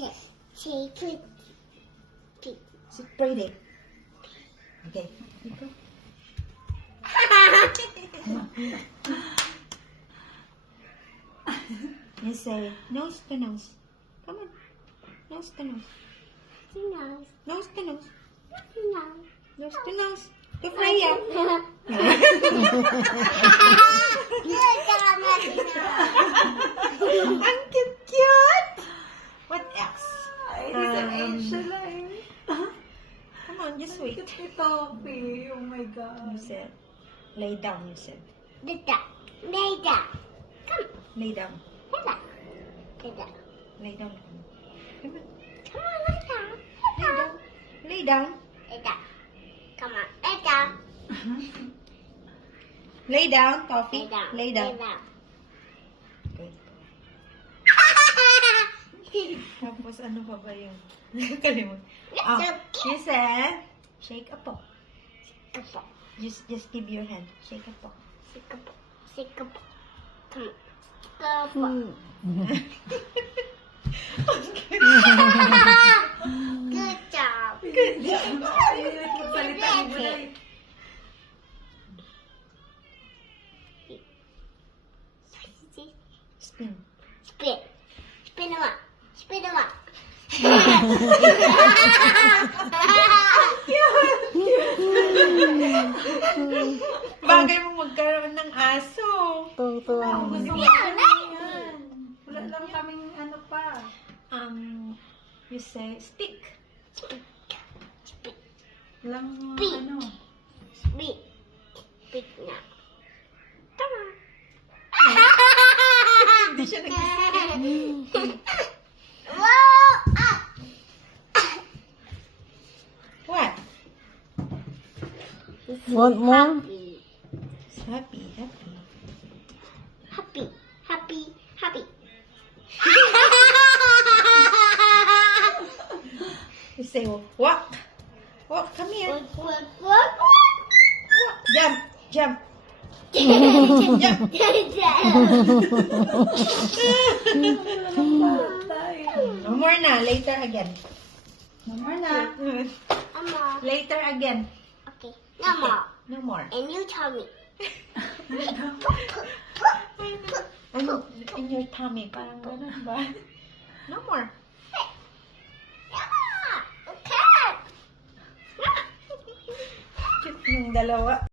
Take it. Sit pretty. Okay. Ito. You say nose to nose. Come on. Nose to nose. Nose. Nose to nose. Nose. Nose to nose. To Freya. Good job, Martina. Ang cute-cute. What else? Ay, he's an angel eh. Come on, just wait. Cute ni Toby. Oh my You God. said, lay down, you said. Dada. Dada. Come. Lay down. Dada. Dada. Lay down. Come on. Come on, Dada. Lay down. Lay down. Dada. Come on, Dada. Lay down, Toffee. Dada. Lay down. Dada. Okay. Tapos ano pa ba yun? Kalimut. Oh, So you said, shake a paw. Sikapo. Just give your hand. Shake a paw. Sikapo. Sikapo. Come on. Sikapo. Good job. Good job. Ay, magsalita mo na eh. Spin. Spin. Spin naman. Spin naman. Bagay mo magkaroon ng aso. Gusto mo Yeah, right. yan. Wala lang kaming ano pa. You say stick. Spin. Walang Pi. ano. Spin. Spin na. Come on. Hindi siya nag-stick. Wow! Ah! What? Want more? Happy. Happy. Happy. Happy. Happy. You say walk. Walk, come here. Work, work, work, Walk. Jump. Jump. No more na. Later again. No more na. Mama. Later again. Okay. No more. No more. And you tell me. Ano? In your tummy. Parang ganun ba? No more. Yeah. Okay. Cute yung dalawa.